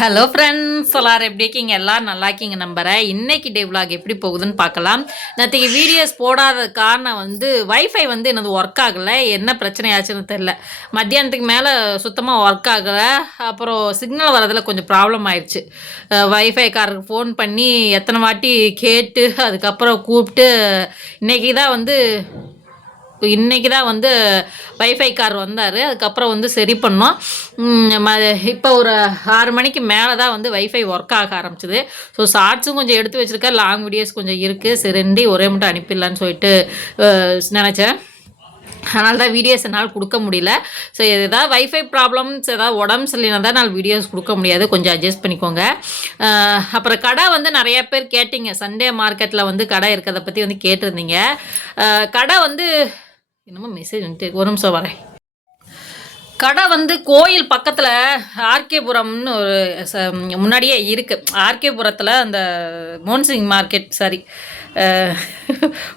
Hello friends எல்லாரும் எப்படி இருக்கீங்க? எல்லாரும் நல்லா இருக்கீங்க நம்புகிறேன் இன்னைக்கு டே vlog எப்படி போகுதுன்னு பார்க்கலாம். நேற்றுக்கு வீடியோஸ் போடாத காரணம் வந்து வைஃபை வந்து எனது ஒர்க் ஆகலை. என்ன பிரச்சனை ஆச்சுன்னு தெரில மத்தியானத்துக்கு மேலே சுத்தமாக ஒர்க் ஆகலை. அப்புறம் சிக்னல் வரதில் கொஞ்சம் ப்ராப்ளம் ஆயிடுச்சு வைஃபைக்காரருக்கு ஃபோன் பண்ணி எத்தனை வாட்டி கேட்டு அதுக்கப்புறம் கூப்பிட்டு இன்றைக்கி தான் வந்து இன்றைக்கி தான் வந்து வைஃபை கார் வந்தார். அதுக்கப்புறம் வந்து சரி பண்ணோம். ம- இப்போ ஒரு ஆறு மணிக்கு மேலே தான் வந்து வைஃபை ஒர்க் ஆக ஆரம்பிச்சிது. ஸோ ஷார்ட்ஸும் கொஞ்சம் எடுத்து வச்சுருக்கேன். லாங் வீடியோஸ் கொஞ்சம் இருக்குது சரி ஒரே மட்டும் அனுப்பிடலான்னு சொல்லிட்டு நினச்சேன். அதனால தான் வீடியோஸ் என்னால் கொடுக்க முடியல. ஸோ ஏதாவது வைஃபை ப்ராப்ளம்ஸ் ஏதாவது உடம்பு சரியில்லைனா தான் நான் வீடியோஸ் கொடுக்க முடியாது. கொஞ்சம் அட்ஜஸ்ட் பண்ணிக்கோங்க. அப்புறம் கடை வந்து நிறைய பேர் கேட்டிங்க. சண்டே மார்க்கெட்டில் வந்து கடை இருக்கிறத பற்றி வந்து கேட்டிருந்தீங்க. கடை வந்து என்னமோ மெசேஜ் வந்துட்டு ஒரு நிமிஷம் வரேன். கடை வந்து கோயில் பக்கத்தில் ஆர்கேபுரம்னு ஒரு ச முன்னாடியே இருக்குது ஆர்கேபுரத்தில் அந்த Mohansingh market sorry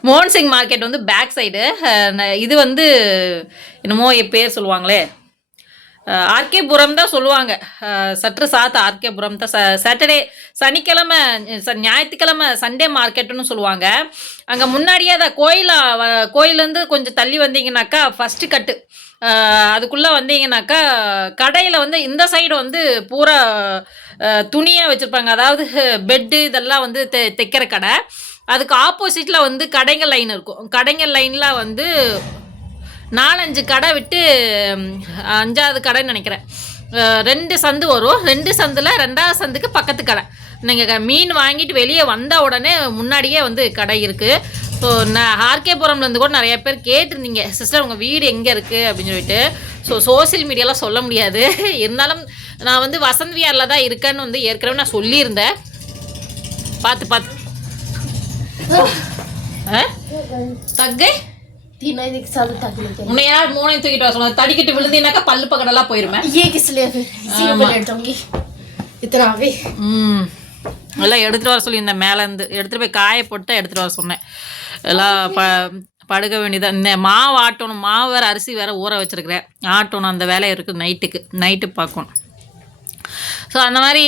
Mohansingh market வந்து பேக் சைடு இது வந்து என்னமோ என் பேர் சொல்லுவாங்களே. ஆர்கேபுரம் தான் சொல்லுவாங்க சற்று சாத்த ஆர்கேபுரம். தான் ச சாட்டர்டே சனிக்கிழமை ச ஞாயிற்றுக்கிழமை சண்டே மார்க்கெட்டுன்னு சொல்லுவாங்க. அங்கே முன்னாடியே அதை கோயில வ- கோயிலேருந்து கொஞ்சம் தள்ளி வந்தீங்கன்னாக்கா ஃபஸ்ட்டு கட்டு அதுக்குள்ளே வந்தீங்கன்னாக்கா கடையில் வந்து இந்த சைடு வந்து பூரா துணியாக வச்சுருப்பாங்க. அதாவது பெட்டு இதெல்லாம் வந்து தெ தைக்கிற கடை. அதுக்கு ஆப்போசிட்டில் வந்து கடைங்க லைன் இருக்கும். கடைங்க லைனில் வந்து நாலஞ்சு கடை விட்டு அஞ்சாவது கடைன்னு நினைக்கிறேன். ரெண்டு சந்து வரும். ரெண்டு சந்தில் ரெண்டாவது சந்துக்கு பக்கத்து கடை. நீங்கள் மீன் வாங்கிட்டு வெளியே வந்த உடனே முன்னாடியே வந்து கடை இருக்குது ஸோ நான் ஆர்கேபுரம்லேருந்து கூட நிறைய பேர் கேட்டிருந்தீங்க. சிஸ்டர் உங்கள் வீடு எங்கே இருக்குது அப்படின்னு சொல்லிட்டு. ஸோ சோஷியல் மீடியாலாம் சொல்ல முடியாது. இருந்தாலும் நான் வந்து வசந்த் வியாரில் தான் இருக்கேன்னு வந்து ஏற்கனவே நான் சொல்லியிருந்தேன். பார்த்து பார்த்து தக்கை ತಿನ್ನೋದಕ್ಕೆ ಸಾಲು தூக்கிட்டு வர சொன்னா தடிக்கிட்டு விழுந்தீனாக்கா பல்லு பக்கடெல்லாம் போயிருமே. ஏಗಿಸ್ಲೇ ம். எல்லாம் எடுத்துகிட்டு வர சொல்லியிருந்தேன் மேலேருந்து எடுத்துகிட்டு போய் காய எடுத்துகிட்டு வர சொன்னேன். எல்லாம் ப படுக்க வேண்டியதாக இந்த மாவு ஆட்டணும். மாவு வேற அரிசி வேறு ஊற வச்சிருக்கிறேன். ஆட்டணும். அந்த வேலை இருக்குது நைட்டுக்கு. நைட்டு பார்க்கணும். ஸோ அந்த மாதிரி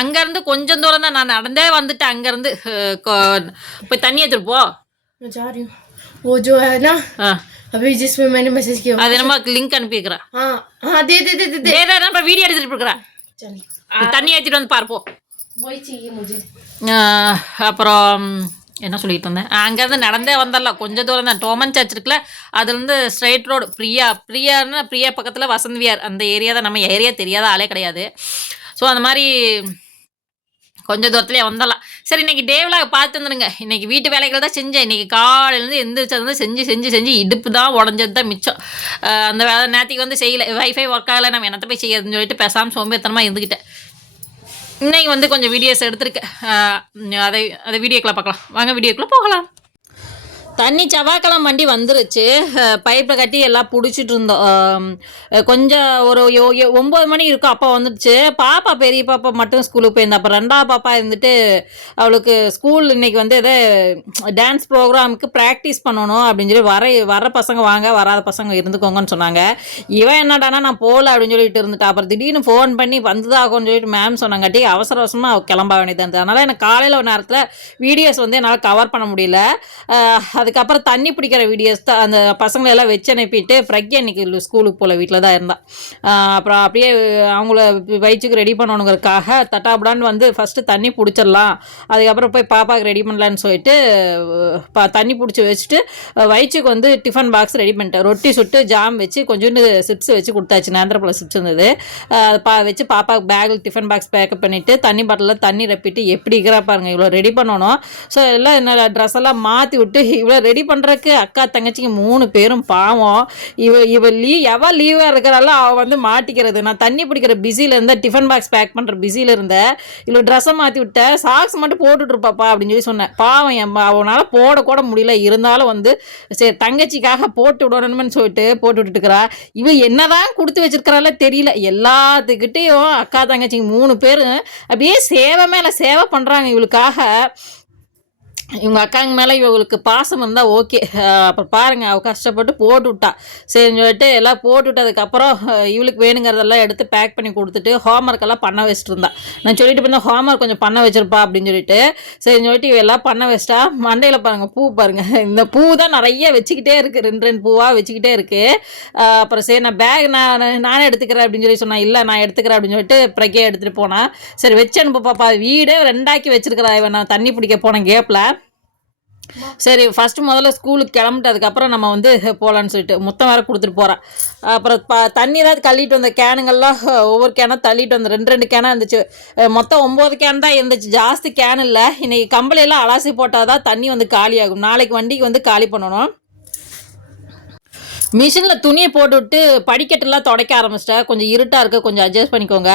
அங்கேருந்து கொஞ்சம் தூரம் தான் நான் நடந்தே வந்துட்டு அங்கேருந்து போய் தண்ணி எடுத்துகிட்டு वो जो है ना ஆ अभी जिसमें मैंने मैसेज किया அது என்னமோ லிங்க் அனுப்பிக்கிறேன் हाँ हाँ दे दे दे दे दे ஏதாவது வீடியோ எடுத்துகிட்டு இருக்கிறேன் चलिए தண்ணி ஏற்றிட்டு வந்து பார்ப்போம் वही चाहिए मुझे ஆஹ் அப்புறம் என்ன சொல்லிட்டு இருந்தேன் அங்கேருந்து நடந்தே வந்துடலாம் கொஞ்சம் தூரம் தான் டோமன் சர்ச் இருக்குல்ல அதுலேருந்து ஸ்ட்ரைட் ரோடு பிரியா பிரியான்னா பிரியா பக்கத்தில் வசந்த் வியார் அந்த ஏரியா தான் நம்ம ஏரியா தெரியாத ஆளே கிடையாது ஸோ அந்த மாதிரி கொஞ்சம் தூரத்துலேயே வந்துடலாம். சரி இன்னைக்கு டேவில் பார்த்து வந்துடுங்க இன்னைக்கு வீட்டு வேலைகள் தான் செஞ்சேன். இன்னைக்கு காலையிலேருந்து எந்திரிச்சது செஞ்சு செஞ்சு செஞ்சு இடுப்பு தான் உடஞ்சது தான் மிச்சம். அந்த வேலை நேற்றுக்கு வந்து செய்யலை. வைஃபை ஒர்க் ஆகலை. நம்ம என்னத்த போய் செய்யறதுன்னு சொல்லிட்டு பேசாமல் சோம்பேத்தனமாக இருந்துக்கிட்டேன் இன்னைக்கு வந்து கொஞ்சம் வீடியோஸ் எடுத்திருக்கேன். அதை அதை வீடியோக்குள்ளே பார்க்கலாம். வாங்க வீடியோக்குள்ளே போகலாம். தண்ணி செவ்வாய்க்கிழமை வண்டி வந்துருச்சு. பைப்பை கட்டி எல்லாம் பிடிச்சிட்டு இருந்தோம். கொஞ்சம் ஒரு யோ- யோ- ஒம்பது மணி இருக்கும் அப்போ வந்துடுச்சு பாப்பா பெரிய பாப்பா மட்டும் ஸ்கூலுக்கு போயிருந்தா. அப்போ ரெண்டாவது பாப்பா இருந்துட்டு அவளுக்கு ஸ்கூல் இன்னைக்கு வந்து எதோ டான்ஸ் ப்ரோக்ராமுக்கு ப்ராக்டிஸ் பண்ணணும் அப்படின்னு சொல்லி வர வர பசங்க வாங்க வராத பசங்க இருந்துக்கோங்கன்னு சொன்னாங்க. இவன் என்னடானா நான் போகல அப்படின்னு சொல்லிட்டு இருந்துட்டா. அப்புறம் திடீர்னு ஃபோன் பண்ணி வந்துதாகும்னு சொல்லிட்டு மேம் சொன்னாங்காட்டி அவசர அவசரமாக அவள் கிளம்ப வேண்டியது இருந்தது. அதனால் எனக்கு காலையில் ஒரு நேரத்தில் வீடியோஸ் வந்து என்னால் கவர் பண்ண முடியல. அது அதுக்கப்புறம் தண்ணி பிடிக்கிற வீடியோஸ் தான். அந்த பசங்களை எல்லாம் வச்சு அனுப்பிட்டு பிரக்யா இன்னைக்கு ஸ்கூலுக்கு போகல வீட்டில் தான் இருந்தா அப்புறம் அப்படியே அவங்கள வயிற்றுக்கு ரெடி பண்ணணுங்கிறதுக்காக தட்டாபுடான்னு வந்து ஃபஸ்ட்டு தண்ணி பிடிச்சிடலாம். அதுக்கப்புறம் போய் பாப்பாவுக்கு ரெடி பண்ணலான்னு சொல்லிட்டு பா தண்ணி பிடிச்சி வச்சுட்டு வயிற்றுக்கு வந்து டிஃபன் பாக்ஸ் ரெடி பண்ணிட்டேன். ரொட்டி சுட்டு ஜாம் வச்சு கொஞ்சோண்டு சிப்ஸ் வச்சு கொடுத்தாச்சு. நேந்திரப்பழ சிப்ஸ் இருந்தது. அதை பா வச்சு பாப்பாவுக்கு பேக்கில் டிஃபன் பாக்ஸ் பேக்கப் பண்ணிவிட்டு தண்ணி பாட்டிலில் தண்ணி ரப்பிட்டு எப்படி இருக்கிறா பாருங்க இவ்வளோ ரெடி பண்ணணும். ஸோ எல்லாம் என்ன ட்ரெஸ் எல்லாம் மாற்றி விட்டு இவ்வளோ ரெடி பண்ணுறக்கு அக்கா தங்கச்சிங்க மூணு பேரும் பாவம். இவ இவ லீ எவ லீவாக இருக்கிறால அவள் வந்து மாட்டிக்கிறது. நான் தண்ணி பிடிக்கிற பிஸியில் இருந்தேன் டிஃபன் பாக்ஸ் பேக் பண்ணுற பிஸியில் இருந்தேன் இவ்வளோ ட்ரெஸ்ஸை மாற்றி விட்டேன் சாக்ஸ் மட்டும் போட்டுட்ருப்பாப்பா அப்படின்னு சொல்லி சொன்னேன். பாவம் என் அவனால் போடக்கூட முடியல. இருந்தாலும் வந்து சரி தங்கச்சிக்காக போட்டு விடணும்னு சொல்லிட்டு போட்டு விட்டுட்டுக்கிறா இவ என்னதான் கொடுத்து வச்சிருக்கிறால தெரியல. எல்லாத்துக்கிட்டேயும் அக்கா தங்கச்சிங்க மூணு பேரும் அப்படியே சேவை மேலே சேவை பண்ணுறாங்க இவளுக்காக. இவங்க அக்காங்க மேலே இவங்களுக்கு பாசம் இருந்தால் ஓகே. அப்புறம் பாருங்கள் அவள் கஷ்டப்பட்டு போட்டு விட்டா. சரின்னு சொல்லிட்டு எல்லாம் போட்டு விட்டதுக்கப்புறம் இவளுக்கு வேணுங்கிறதெல்லாம் எடுத்து பேக் பண்ணி கொடுத்துட்டு ஹோம்ஒர்க் எல்லாம் பண்ண வச்சுட்டு இருந்தா நான் சொல்லிட்டு இருந்தேன் ஹோம்ஒர்க் கொஞ்சம் பண்ண வச்சிருப்பா அப்படின்னு சொல்லிட்டு. சரின்னு சொல்லிட்டு இவெல்லாம் பண்ண வச்சிட்டா. மண்டையில் பாருங்கள் பூ பாருங்கள் இந்த பூ தான் நிறைய வச்சுக்கிட்டே இருக்குது ரெண்டு ரெண்டு பூவாக வச்சுக்கிட்டே இருக்குது அப்புறம் சரி நான் பேக் நான் நானே எடுத்துக்கிறேன் அப்படின்னு சொல்லி சொன்னேன் இல்லை நான் எடுத்துக்கிறேன் அப்படின்னு சொல்லிட்டு பிரகே எடுத்துகிட்டு போனேன் சரி வச்சு அனுப்பு பாப்பா வீடே ரெண்டாக்கி வச்சிருக்கிறா இவன். நான் தண்ணி பிடிக்க போனேன் கேப்பில் சரி ஃபஸ்ட்டு முதல்ல ஸ்கூலுக்கு கிளம்பிட்டு அதுக்கப்புறம் நம்ம வந்து போகலான்னு சொல்லிட்டு மொத்தம் வேறு கொடுத்துட்டு போகிறேன் அப்புறம் ப தண்ணி ஏதாவது தள்ளிட்டு வந்த கேனுங்கள்லாம் ஒவ்வொரு கேனாக தள்ளிட்டு வந்த ரெண்டு ரெண்டு கேனாக இருந்துச்சு. மொத்தம் ஒம்பது கேன் தான் இருந்துச்சு. ஜாஸ்தி கேன் இல்லை. இன்றைக்கி கம்பளையெல்லாம் அலாசி போட்டால் தான் தண்ணி வந்து காலியாகும். நாளைக்கு வண்டிக்கு வந்து காலி பண்ணணும். மிஷினில் துணியை போட்டுவிட்டு படிக்கட்டெல்லாம் துடைக்க ஆரம்பிச்சிட்டேன் கொஞ்சம் இருட்டாக இருக்குது கொஞ்சம் அட்ஜஸ்ட் பண்ணிக்கோங்க.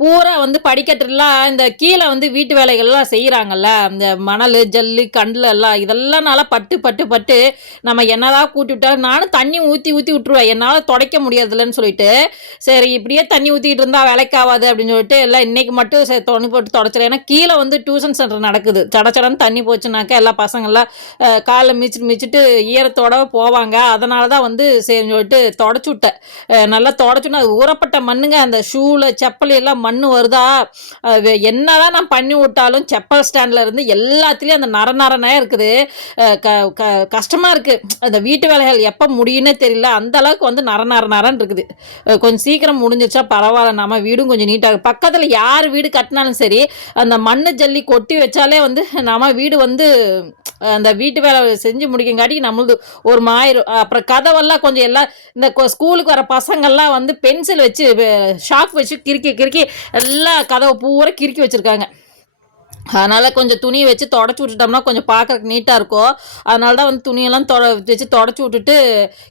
பூரா வந்து படிக்கட்டெல்லாம் இந்த கீழே வந்து வீட்டு வேலைகள்லாம் செய்கிறாங்கல்ல இந்த மணல் ஜல்லு கண்டில் எல்லாம் இதெல்லாம் நல்லா பட்டு பட்டு பட்டு நம்ம என்னதான் கூட்டி விட்டாலும் நானும் தண்ணி ஊற்றி ஊற்றி விட்ருவேன் என்னால் துடைக்க முடியாதுலன்னு சொல்லிட்டு சரி இப்படியே தண்ணி ஊற்றிட்டு இருந்தால் வேலைக்காகாது அப்படின்னு சொல்லிட்டு எல்லாம் இன்றைக்கி மட்டும் சரி துணி போட்டு தொடச்சிடறேன். ஏன்னா கீழே வந்து டியூஷன் சென்டர் நடக்குது. சட தண்ணி போச்சுனாக்கா எல்லா பசங்கள்லாம் காலை காலைல மிச்சிட்டு மிச்சிட்டு ஈரத்தோட போவாங்க. அதனால தான் வந்து சரின்னு சொல்லிட்டு தொடச்சி விட்டேன். நல்லா தொடச்சுன்னா அது ஊறப்பட்ட மண்ணுங்க அந்த ஷூவில் செப்பல் எல்லாம் மண் வருதா? அஹ், என்னதான் நான் பண்ணி விட்டாலும் செப்பல் ஸ்டாண்டில் இருந்து எல்லாத்துலேயும் அந்த நர நரனாக இருக்குது. க க கஷ்டமாக இருக்குது அந்த வீட்டு வேலைகள் எப்போ முடியும்னே தெரியல. அந்த அளவுக்கு வந்து நர நர நரன் இருக்குது. கொஞ்சம் சீக்கிரம் முடிஞ்சிச்சா பரவாயில்ல. நம்ம வீடும் கொஞ்சம் நீட்டாக பக்கத்தில் யார் வீடு கட்டினாலும் சரி அந்த மண்ணு ஜல்லி கொட்டி வச்சாலே வந்து நம்ம வீடு வந்து அந்த வீட்டு வேலை செஞ்சு முடிக்கங்காட்டி நம்மளது ஒரு மாயிரும். அப்புறம் கதவெல்லாம் கொஞ்சம் எல்லாம் இந்த ஸ்கூலுக்கு வர பசங்கள்லாம் வந்து பென்சில் வச்சு ஷார்ப் வச்சு கிறுக்கி கிறுக்கி எல்லா கதவை பூரா கிறுக்கி வச்சுருக்காங்க. அதனால் கொஞ்சம் துணியை வச்சு தொடச்சி விட்டுட்டோம்னா கொஞ்சம் பார்க்குறக்கு நீட்டாக இருக்கும். அதனால தான் வந்து துணியெல்லாம் தொட வச்சு தொடச்சி விட்டுட்டு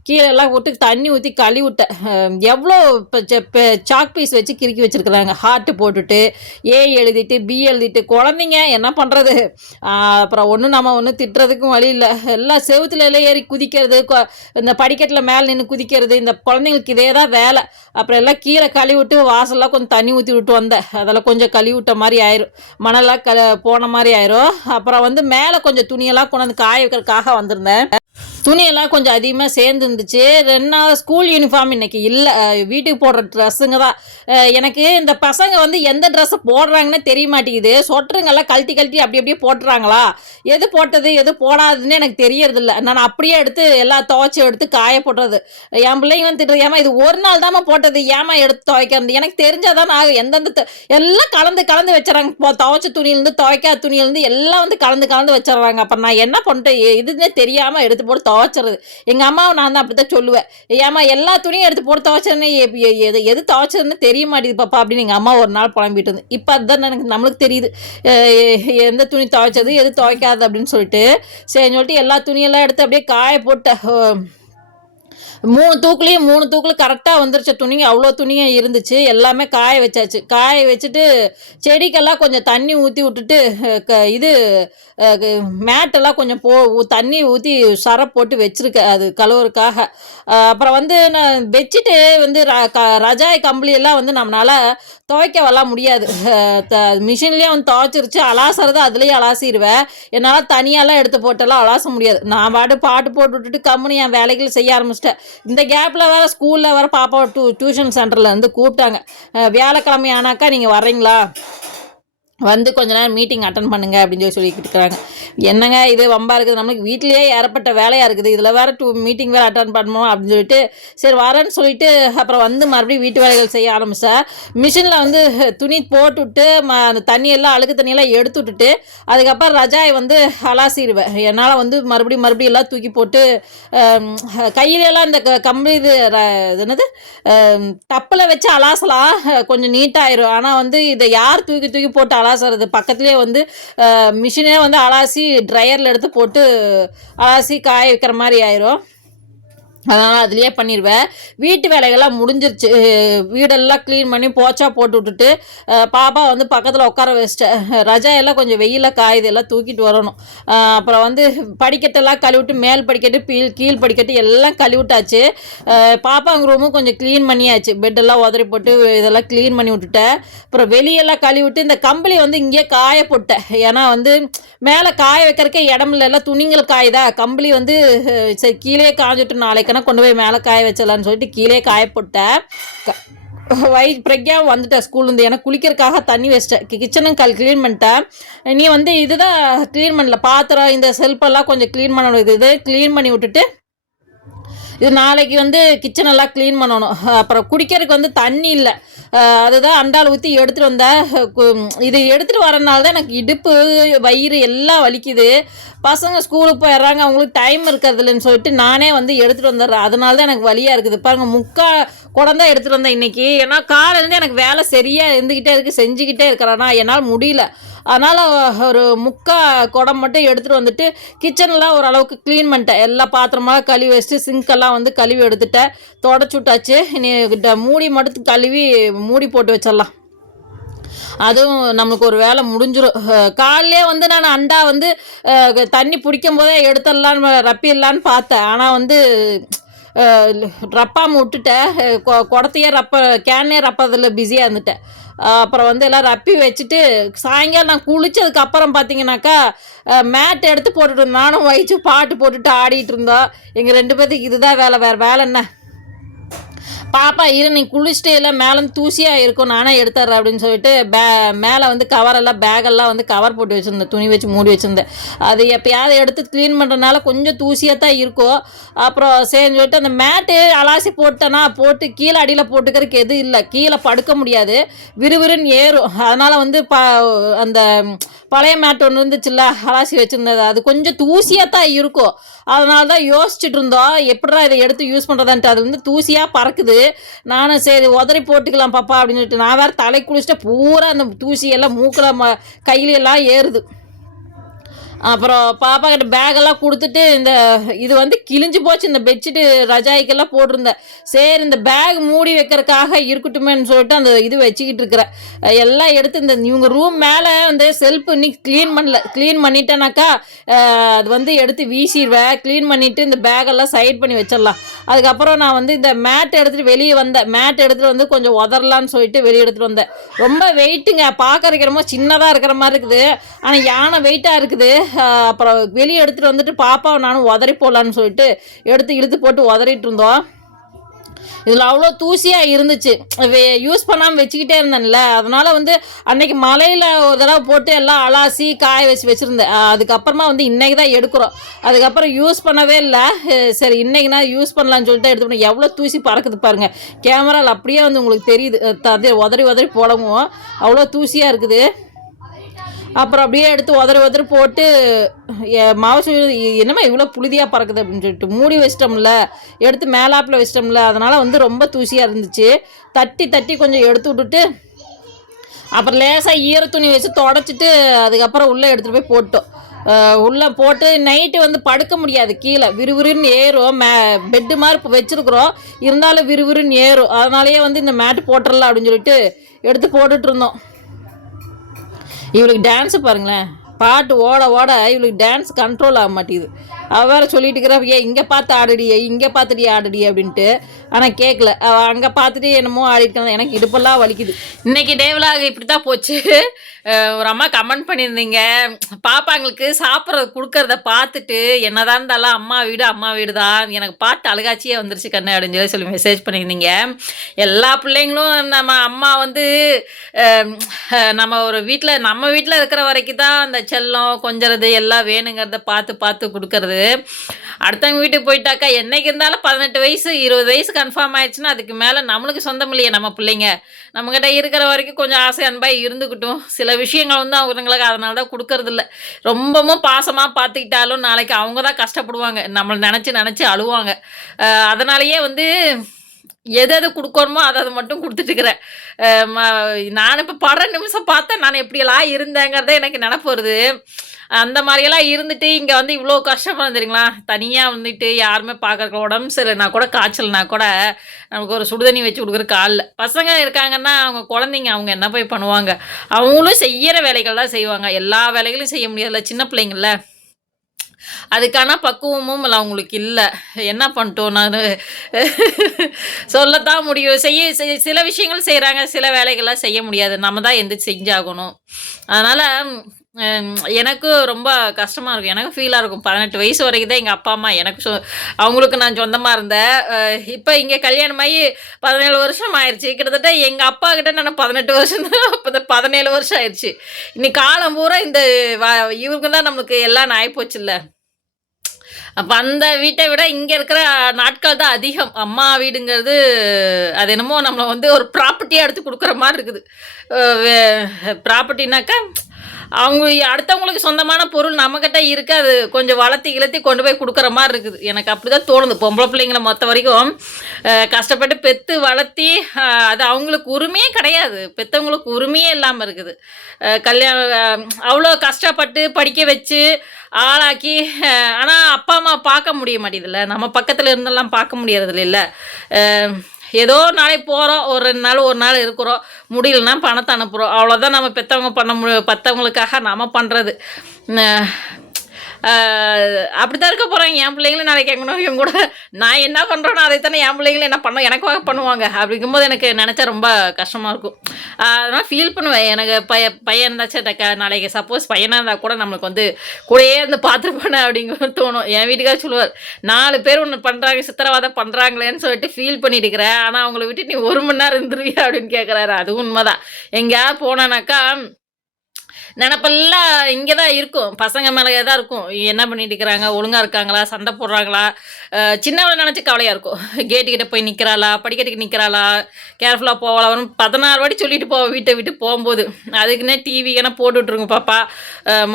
கீழே எல்லாம் விட்டு தண்ணி ஊற்றி கழுவி விட்டேன். எவ்வளோ இப்போ சாக் பீஸ் வச்சு கிறுக்கி வச்சுருக்குறாங்க. ஹார்ட்டு போட்டுட்டு ஏ எழுதிட்டு பி எழுதிட்டு குழந்தைங்க என்ன பண்ணுறது அப்புறம் ஒன்றும் நம்ம ஒன்றும் திட்டுறதுக்கும் வழி இல்லை. எல்லாம் செவுத்துல எல்லாம் ஏறி குதிக்கிறது கொ- இந்த படிக்கட்டில் மேலே நின்று குதிக்கிறது இந்த குழந்தைங்களுக்கு இதே தான் வேலை. அப்புறம் எல்லாம் கீழே கழுவி விட்டு வாசல்லாம் கொஞ்சம் தண்ணி ஊற்றி விட்டு வந்தேன். அதெல்லாம் கொஞ்சம் கழுவி விட்ட மாதிரி ஆயிரும். மணலாம் க போன மாதிரி ஆயிரும். அப்புறம் வந்து மேலே கொஞ்சம் துணியெல்லாம் கொண்டு வந்து காய வைக்கிறதுக்காக வந்திருந்தேன். துணியெல்லாம் கொஞ்சம் அதிகமாக சேர்ந்து இருந்துச்சு ரெண்டு நாள் ஸ்கூல் யூனிஃபார்ம் இன்னைக்கு இல்லை. வீட்டுக்கு போடுற ட்ரெஸ்ஸுங்க தான். எனக்கு இந்த பசங்க வந்து எந்த ட்ரெஸ்ஸை போடுறாங்கன்னு தெரிய மாட்டேங்குது. சொட்டருங்கெல்லாம் கழட்டி கழட்டி அப்படி அப்படியே போட்டுறாங்களா? எது போட்டது எது போடாதுன்னு எனக்கு தெரியறதில்ல. நான் அப்படியே எடுத்து எல்லா துவைச்சி எடுத்து காய போடுறது. என் பிள்ளைங்க வந்து திட்டுறது ஏமா இது ஒரு நாள் தாம்மா போட்டது. ஏமா எடுத்து துவைக்கிறது? எனக்கு தெரிஞ்சாதான் நான் எந்தெந்த எல்லாம் கலந்து கலந்து வச்சுறாங்க. இப்போ துவைச்ச துணியிலேருந்து துவைக்காத துணியிலேருந்து எல்லாம் வந்து கலந்து கலந்து வச்சிடுறாங்க அப்போ நான் என்ன பண்ணிட்டேன்? இதுன்னே தெரியாமல் எடுத்து போட்டு துவைச்சிறது எங்கள் அம்மாவை நான் தான் அப்படி தான் சொல்லுவேன். ஏமா எல்லா துணியும் எடுத்து போட்டு துவைச்சதுன்னு எது எது துவைச்சதுன்னு தெரிய மாட்டேங்குது பாப்பா அப்படின்னு எங்கள் அம்மா ஒரு நாள் புலம்பிட்டு இருந்து இப்போ அதுதான் எனக்கு நம்மளுக்கு தெரியுது. எந்த துணி துவைச்சது எது துவைக்காது அப்படின்னு சொல்லிட்டு. சரின்னு சொல்லிட்டு எல்லா துணியெல்லாம் எடுத்து அப்படியே காய போட்டேன் மூணு தூக்குலேயும் மூணு தூக்கில் கரெக்டாக வந்துருச்சு. துணிங்க அவ்வளோ துணிங்க இருந்துச்சு. எல்லாமே காய வச்சாச்சு. காய வச்சுட்டு செடிக்கெல்லாம் கொஞ்சம் தண்ணி ஊற்றி விட்டுட்டு க இது மேட்டெல்லாம் கொஞ்சம் போ தண்ணி ஊற்றி சரப் போட்டு வச்சுருக்கேன் அது கழுவுறதுக்காக. அப்புறம் வந்து நான் வச்சுட்டு வந்து ர க ரஜாய் கம்பளியெல்லாம் வந்து நம்மளால் துவைக்க வரலாம் முடியாது த மிஷின்லேயே வந்து துவைச்சிருச்சு. அலாசுறது அதுலேயே அலாசிடுவேன் என்னால் தனியாலாம் எடுத்து போட்டெல்லாம் அலாச முடியாது. நான் பாட்டு பாட்டு போட்டு விட்டுட்டு கம்முன்னு என் வேலைகள் செய்ய ஆரம்பிச்சிட்டேன். இந்த கேப்பில் வேறு ஸ்கூலில் வேறு பாப்பா டூ டியூஷன் சென்டரில் இருந்து கூப்பிட்டாங்க. வியாழக்கிழமை ஆனாக்கா நீங்கள் வர்றீங்களா? வந்து கொஞ்ச நேரம் மீட்டிங் அட்டன் பண்ணுங்க அப்படின்னு சொல்லி சொல்லிக்கிட்டு இருக்கிறாங்க. என்னங்க இது வம்பா இருக்குது? நம்மளுக்கு வீட்டிலேயே ஏறப்பட்ட வேலையாக இருக்குது. இதில் வேறு டூ மீட்டிங் வேறு அட்டன் பண்ணணும் அப்படின்னு சொல்லிட்டு சரி வரேன்னு சொல்லிட்டு அப்புறம் வந்து மறுபடியும் வீட்டு வேலைகள் செய்ய ஆரம்பித்தேன் மிஷினில் வந்து துணி போட்டுவிட்டு ம அந்த தண்ணியெல்லாம் அழுக்கு தண்ணியெல்லாம் எடுத்து விட்டுட்டு அதுக்கப்புறம் ரஜாய் வந்து அலாசிடுவேன். என்னால் வந்து மறுபடியும் மறுபடியும் எல்லாம் தூக்கி போட்டு கையிலெல்லாம் இந்த க- கம்பி இது ர- இது என்னது? டப்பில் வச்சு அலாசலாம். கொஞ்சம் நீட்டாயிரும். ஆனால் வந்து இதை யார் தூக்கி தூக்கி போட்டு அலாசுறது. பக்கத்துலேயே வந்து மிஷினே வந்து அலாசி ட்ரையரில் எடுத்து போட்டு அலாசி காய வைக்கிற மாதிரி ஆயிரும். அதனால் அதுலேயே பண்ணிடுவேன் வீட்டு வேலைகள்லாம் முடிஞ்சிருச்சு. வீடெல்லாம் க்ளீன் பண்ணி போச்சா போட்டு விட்டுட்டு பாப்பா வந்து பக்கத்தில் உட்கார வச்சிட்டேன் ரஜா எல்லாம் கொஞ்சம் வெயிலில் காயுது எல்லாம் தூக்கிட்டு வரணும். அப்புறம் வந்து படிக்கட்டெல்லாம் கழுவிட்டு மேல் படிக்கட்டு கீழ் கீழ் படிக்கட்டு எல்லாம் கழுவிட்டாச்சு. பாப்பாங்க ரூமும் கொஞ்சம் க்ளீன் பண்ணியாச்சு. பெட்டெல்லாம் உதறி போட்டு இதெல்லாம் க்ளீன் பண்ணி விட்டுட்டேன் அப்புறம் வெளியெல்லாம் கழுவிட்டு இந்த கம்பளி வந்து இங்கேயே காய போட்டேன் ஏன்னா வந்து மேலே காய வைக்கிறக்கே இடம் இல்லை எல்லாம் துணிங்கள் காயுதா? கம்பளி வந்து சரி கீழே காஞ்சிட்டு தானே கொண்டு போய் மேலே காய வச்சிடலான்னு சொல்லிட்டு கீழே காய போட்டேன் வை பிரக்யா வந்துட்டேன் ஸ்கூல்லேருந்து. ஏன்னா குளிக்கிறதுக்காக தண்ணி வச்சிட்டேன். கிச்சனும் கல் க்ளீன் பண்ணிட்டேன். நீ வந்து இதுதான் க்ளீன் பண்ணல. பாத்திரம் இந்த செல்ஃபெல்லாம் கொஞ்சம் க்ளீன் பண்ணணும். இது க்ளீன் பண்ணி விட்டுட்டு இது நாளைக்கு வந்து கிச்சன் எல்லாம் க்ளீன் பண்ணணும். அப்புறம் குடிக்கிறதுக்கு வந்து தண்ணி இல்லை. அதுதான் அண்டால் ஊற்றி எடுத்துகிட்டு வந்தேன் இது எடுத்துகிட்டு வரனால தான் எனக்கு இடுப்பு வயிறு எல்லாம் வலிக்குது. பசங்க ஸ்கூலுக்கு போயிடுறாங்க அவங்களுக்கு டைம் இருக்கிறதுலன்னு சொல்லிட்டு நானே வந்து எடுத்துகிட்டு வந்துடுறேன். அதனால தான் எனக்கு வலியாக இருக்குது. பாருங்கள் முக்கா குடம் தான் எடுத்துகிட்டு வந்தேன் இன்றைக்கி ஏன்னா காலையிலேருந்து எனக்கு வேலை சரியாக இருந்துக்கிட்டே இருக்குது செஞ்சுக்கிட்டே இருக்கிறேன்னா என்னால் முடியல. அதனால் ஒரு முக்கா குடம் மட்டும் எடுத்துகிட்டு வந்துட்டு கிச்சன்லாம் ஓரளவுக்கு க்ளீன் பண்ணிட்டேன். எல்லா பாத்திரமெல்லாம் கழுவி வச்சுட்டு சிங்க்கெல்லாம் வந்து கழுவி எடுத்துட்டேன். தொடச்சி விட்டாச்சு. இனி மூடி மட்டும் கழுவி மூடி போட்டு வச்சிடலாம். அதுவும் நம்மளுக்கு ஒரு வேலை முடிஞ்சிடும் காலையிலே வந்து நான் அண்டா வந்து தண்ணி பிடிக்கும் போதே எடுத்துடலான்னு ரப்பிடலான்னு பார்த்தேன். ஆனால் வந்து ரப்பாமல் விட்டுட்டேன். கொ- குடத்தையே ரப்ப கேனே ரப்பதில் பிஸியாக இருந்துட்டேன். அப்புறம் வந்து எல்லாம் ரப்பி வச்சுட்டு சாயங்காலம் நான் குளிச்சதுக்கு அப்புறம் பார்த்தீங்கன்னாக்கா மேட் எடுத்து போட்டுட்டு நானும் வயிச்சு பாட்டு போட்டுட்டு ஆடிட்டு இருந்தோம். எங்கள் ரெண்டு பேர்த்துக்கு இதுதான் வேலை. வேறு வேலை என்ன? பாப்பா இரு நீ குளிச்சுட்டு எல்லாம் மேலே தூசியாக இருக்கும் நானே எடுத்துட்றேன் அப்படின்னு சொல்லிட்டு பே மேலே வந்து கவரெல்லாம் பேக்கெல்லாம் வந்து கவர் போட்டு வச்சுருந்தேன். துணி வச்சு மூடி வச்சுருந்தேன். அது எப்போயாவது எடுத்து க்ளீன் பண்ணுறதுனால கொஞ்சம் தூசியாக தான் இருக்கும் அப்புறம் சரின்னு சொல்லிட்டு அந்த மேட்டு அலாசி போட்டேன்னா போட்டு கீழே அடியில் போட்டுக்கிறதுக்கு எதுவும் இல்லை. கீழே படுக்க முடியாது. விறுவிறுன்னு ஏறும். அதனால் வந்து ப அந்த பழைய மேட் ஒன்று இருந்துச்சுல்ல அலாசி வச்சுருந்தது. அது கொஞ்சம் தூசியாக தான் இருக்கும். அதனால தான் யோசிச்சுட்டு இருந்தோம் எப்படா இதை எடுத்து யூஸ் பண்ணுறதான்ட்டு அது வந்து தூசியாக பறக்குது. நானும் சரி உதறி போட்டுக்கலாம் பாப்பா அப்படின்னு சொல்லிட்டு நான் வேறு தலை குளிச்சுட்டு பூரா அந்த தூசியெல்லாம் மூக்கில் ம கையிலெல்லாம் ஏறுது. அப்புறம் பாப்பா கிட்ட பேக்கெல்லாம் கொடுத்துட்டு இந்த இது வந்து கிழிஞ்சு போச்சு இந்த பெட்ஷீட்டு ரஜாய்க்கெல்லாம் போட்டிருந்தேன் சரி இந்த பேக் மூடி வைக்கிறதுக்காக இருக்கட்டுமேன்னு சொல்லிட்டு அந்த இது வச்சுக்கிட்டு இருக்கிறேன் எல்லாம் எடுத்து இந்த இவங்க ரூம் மேலே வந்து செல்ஃப் இன்னைக்கு க்ளீன் பண்ணல. க்ளீன் பண்ணிட்டேனாக்கா அது வந்து எடுத்து வீசிடுவேன் க்ளீன் பண்ணிவிட்டு இந்த பேக்கெல்லாம் சைட் பண்ணி வச்சிடலாம். அதுக்கப்புறம் நான் வந்து இந்த மேட் எடுத்துகிட்டு வெளியே வந்தேன். மேட் எடுத்துகிட்டு வந்து கொஞ்சம் உதறலான்னு சொல்லிட்டு வெளியே எடுத்துகிட்டு வந்தேன். ரொம்ப வெயிட்டுங்க பார்க்கறக்கிறமோ சின்னதாக இருக்கிற மாதிரி இருக்குது. ஆனால் யானை வெயிட்டாக இருக்குது. அப்புறம் வெளியே எடுத்துகிட்டு வந்துட்டு பாப்பாவை நானும் உதறி போடலான்னு சொல்லிட்டு எடுத்து இழுத்து போட்டு உதறிட்டு இருந்தோம். இதில் அவ்வளோ தூசியாக இருந்துச்சு. யூஸ் பண்ணாமல் வச்சுக்கிட்டே இருந்தேன்ல. அதனால் வந்து அன்னைக்கு மலையில் ஒரு தடவை போட்டு எல்லாம் அலாசி காய வச்சு வச்சுருந்தேன். அதுக்கப்புறமா வந்து இன்றைக்கி தான் எடுக்கிறோம். அதுக்கப்புறம் யூஸ் பண்ணவே இல்லை. சரி இன்றைக்கி நான் யூஸ் பண்ணலான்னு சொல்லிட்டு எடுத்து பண்ணேன் எவ்வளோ தூசி பறக்குது பாருங்கள் கேமராவில் அப்படியே வந்து உங்களுக்கு தெரியுது. அது உதறி உதறி போடவும் அவ்வளோ தூசியாக இருக்குது. அப்புறம் அப்படியே எடுத்து உதறி உதறி போட்டு எ- மாவு சுழி இவ்வளோ புழுதியாக பறக்குது அப்படின்னு சொல்லிட்டு மூடி வச்சிட்டோம்ல எடுத்து மேலாப்பில் வச்சிட்டோம்ல அதனால் வந்து ரொம்ப தூசியாக இருந்துச்சு. தட்டி தட்டி கொஞ்சம் எடுத்து விட்டுட்டு அப்புறம் லேசாக ஈர துணி வச்சு தொடச்சிட்டு அதுக்கப்புறம் உள்ளே எடுத்துகிட்டு போய் போட்டோம். உள்ளே போட்டு நைட்டு வந்து படுக்க முடியாது கீழே. விறுவிறுன்னு ஏறும். மே பெட்டு மாதிரி இப்போ வச்சுருக்குறோம். இருந்தாலும் விறுவிறுன்னு ஏறும். அதனாலேயே வந்து இந்த மேட்டு போட்டுடலாம் அப்படின்னு சொல்லிட்டு எடுத்து போட்டுட்டு இருந்தோம். இவளுக்கு டான்ஸு பாருங்களேன். பாட்டு ஓட ஓட இவளுக்கு டான்ஸ் கண்ட்ரோல் ஆக மாட்டேங்குது. அவள் வேறு சொல்லிட்டு இருக்கிற ஏ இங்கே பார்த்து ஆடுடி இங்கே பார்த்துடி ஆடுடி அப்படின்ட்டு. ஆனால் கேட்கல அங்கே பார்த்துட்டு என்னமோ ஆடிட்டு எனக்கு இடுப்பெல்லாம் வலிக்குது. இன்னைக்கு டேவலாக இப்படி தான் போச்சு. ஒரு அம்மா கமெண்ட் பண்ணியிருந்தீங்க. பாப்பாங்களுக்கு சாப்பிட்றது கொடுக்கறத பார்த்துட்டு என்னதான் இருந்தாலும் அம்மா வீடு அம்மா வீடு தான் எனக்கு பாட்டு அழுகாச்சியே வந்துருச்சு கண்ணு அப்படின்னு சொல்லி சொல்லி மெசேஜ் பண்ணியிருந்தீங்க. எல்லா பிள்ளைங்களும் நம்ம அம்மா வந்து நம்ம ஒரு வீட்டில் நம்ம வீட்டில் இருக்கிற வரைக்கும் தான் அந்த செல்லம் கொஞ்சறது எல்லாம் வேணுங்கிறத பார்த்து பார்த்து கொடுக்கறது. அடுத்தவங்க வீட்டுக்கு போயிட்டாக்கா என்னைக்கு இருந்தாலும் பதினெட்டு வயசு இருபது வயசு கன்ஃபார்ம் ஆயிடுச்சுன்னா அதுக்கு மேலே நம்மளுக்கு சொந்தம் இல்லையே நம்ம பிள்ளைங்க. நம்மக்கிட்ட இருக்கிற வரைக்கும் கொஞ்சம் ஆசை அன்பாக இருந்துக்கிட்டும் சில விஷயங்கள் வந்து அவங்களுக்கு அதனால தான் கொடுக்கறதில்ல. ரொம்பவும் பாசமாக பார்த்துக்கிட்டாலும் நாளைக்கு அவங்க தான் கஷ்டப்படுவாங்க. நம்மளை நினச்சி நினச்சி அழுவாங்க. அதனாலயே வந்து எது எது கொடுக்கணுமோ அதை அதை மட்டும் கொடுத்துட்டுருக்குறேன் நான் இப்போ படுற நிமிஷம் பார்த்தா நான் எப்படியெல்லாம் இருந்தேங்கிறதே எனக்கு நினப்பு வருது. அந்த மாதிரியெல்லாம் இருந்துட்டு இங்கே வந்து இவ்வளோ கஷ்டப்படுறேன் தெரியுங்களா? தனியாக வந்துட்டு யாருமே பார்க்கறக்கு உடம்பு சரினா கூட காய்ச்சல்னா கூட நமக்கு ஒரு சுடுதண்ணி வச்சு கொடுக்குற காலில். பசங்க இருக்காங்கன்னா அவங்க குழந்தைங்க அவங்க என்ன போய் பண்ணுவாங்க? அவங்களும் செய்கிற வேலைகள் தான் செய்வாங்க. எல்லா வேலைகளும் செய்ய முடியாதுல்ல சின்ன பிள்ளைங்கள அதுக்கான பக்குவமும் இல்லை அவங்களுக்கு இல்லை. என்ன பண்ணிட்டோம் நான்? சொல்லத்தான் முடியும். செய்ய செய்- சில விஷயங்கள் செய்கிறாங்க சில வேலைகள்லாம் செய்ய முடியாது. நம்ம தான் எந்த செஞ்சாகணும். அதனால் எனக்கு ரொம்ப கஷ்டமாக இருக்கும். எனக்கு ஃபீலாக இருக்கும். பதினெட்டு வயசு வரைக்கும் தான் எங்கள் அப்பா அம்மா எனக்கு சொ அவங்களுக்கு நான் சொந்தமாக இருந்தேன். இப்போ இங்கே கல்யாணமாகி பதினேழு வருஷம் ஆயிடுச்சு கிட்டத்தட்ட எங்கள் அப்பா கிட்ட நான் பதினெட்டு வருஷம் தான் அப்போ பதினேழு வருஷம் ஆயிடுச்சு இன்னைக்கு காலம் பூரா இந்த வ- இவருக்கு தான் நம்மளுக்கு எல்லாம் ஆயிப்போச்சு இல்லை அப்போ அந்த வீட்டை விட இங்கே இருக்கிற நாட்கள் தான் அதிகம். அம்மா வீடுங்கிறது அது என்னமோ நம்மளை வந்து ஒரு ப்ராப்பர்ட்டியாக எடுத்து கொடுக்குற மாதிரி இருக்குது. ப்ராப்பர்ட்டினாக்கா அவங்க அடுத்தவங்களுக்கு சொந்தமான பொருள் நம்மக்கிட்ட இருக்கு அது கொஞ்சம் வளர்த்தி இழுத்தி கொண்டு போய் கொடுக்குற மாதிரி இருக்குது. எனக்கு அப்படி தான் தோணுது. பொம்பளை பிள்ளைங்களை மொத்த வரைக்கும் கஷ்டப்பட்டு பெற்று வளர்த்தி அது அவங்களுக்கு உரிமையே கிடையாது. பெற்றவங்களுக்கு உரிமையே இல்லாமல் இருக்குது. கல்யாணம் அவ்வளோ கஷ்டப்பட்டு படிக்க வச்சு ஆளாக்கி ஆனால் அப்பா அம்மா பார்க்க முடிய மாட்டேதுல்ல நம்ம பக்கத்தில் இருந்தெல்லாம் பார்க்க முடியறது இல்லை ஏதோ நாளைக்கு போகிறோம் ஒரு ரெண்டு நாள் ஒரு நாள் இருக்கிறோம். முடியலன்னா பணத்தை அனுப்புகிறோம் அவ்வளோதான் நம்ம பெற்றவங்க பண்ண முடியும் பற்றவங்களுக்காக நாம் பண்ணுறது அப்படி தான் இருக்க போகிறாங்க என் பிள்ளைங்களும் நாளைக்கு கேட்கணும். இவங்க கூட நான் என்ன பண்ணுறேனோ அதை தானே என் பிள்ளைங்களும் என்ன பண்ண எனக்காக பண்ணுவாங்க. அப்படிங்கும்போது எனக்கு நினச்சா ரொம்ப கஷ்டமாக இருக்கும். அதனால் ஃபீல் பண்ணுவேன். எனக்கு பைய பையன் இருந்தாச்சும் நாளைக்கு சப்போஸ் பையனாக இருந்தால் கூட நம்மளுக்கு வந்து கூடயே இருந்து பார்த்துருப்பானே அப்படிங்கிற தோணும். என் வீட்டுக்காக சொல்லுவார் நாலு பேர் ஒன்று பண்ணுறாங்க சித்திரவாதம் பண்ணுறாங்களேன்னு சொல்லிட்டு ஃபீல் பண்ணிட்டு இருக்கிறேன் ஆனால் அவங்கள விட்டு நீ ஒரு மணி நேரம் இருந்துருவியா? அப்படின்னு கேட்குறாரு அது உண்மைதான். எங்கேயாவது போனானாக்கா நினப்பெல்லாம் இங்கே தான் இருக்கும். பசங்க மேலே தான் இருக்கும். என்ன பண்ணிட்டு இருக்கிறாங்க? ஒழுங்காக இருக்காங்களா? சண்டை போடுறாங்களா? சின்னவளை நினச்சி கவலையாக இருக்கும். கேட்டுக்கிட்ட போய் நிற்கிறாளா படிக்கட்டுக்கு நிற்கிறாளா கேர்ஃபுல்லாக போகலாம். பதினாறு வாட்டி சொல்லிட்டு போவோம் வீட்டை விட்டு போகும்போது. அதுக்குன்னே டிவி கணா போட்டுட்ருங்க பாப்பா.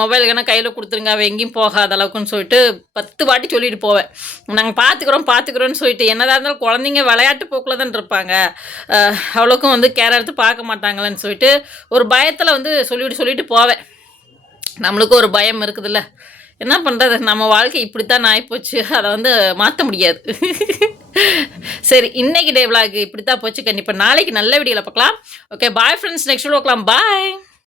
மொபைல் கணா கையில் கொடுத்துருங்க. அவள் எங்கேயும் போகாத அளவுக்குன்னு சொல்லிட்டு பத்து வாட்டி சொல்லிட்டு போவேன். நாங்கள் பார்த்துக்குறோம் பார்த்துக்குறோன்னு சொல்லிட்டு என்னதாக இருந்தாலும் குழந்தைங்க விளையாட்டு போக்கில் தான் இருப்பாங்க. அவ்வளோக்கும் வந்து கேர் எடுத்து பார்க்க மாட்டாங்களேன்னு சொல்லிட்டு ஒரு பயத்தில் வந்து சொல்லிவிட்டு சொல்லிட்டு போவேன். நம்மளுக்கும் ஒரு பயம் இருக்குதுல்ல. என்ன பண்ணுறது நம்ம வாழ்க்கை இப்படித்தான் ஆகிப்போச்சு அதை வந்து மாற்ற முடியாது. சரி இன்னைக்கு டே விளாக் இப்படி தான் போச்சு கண்டிப்பாக நாளைக்கு நல்ல வீடியோவில் பார்க்கலாம். ஓகே பாய் ஃப்ரெண்ட்ஸ் நெக்ஸ்ட் பார்க்கலாம். பாய்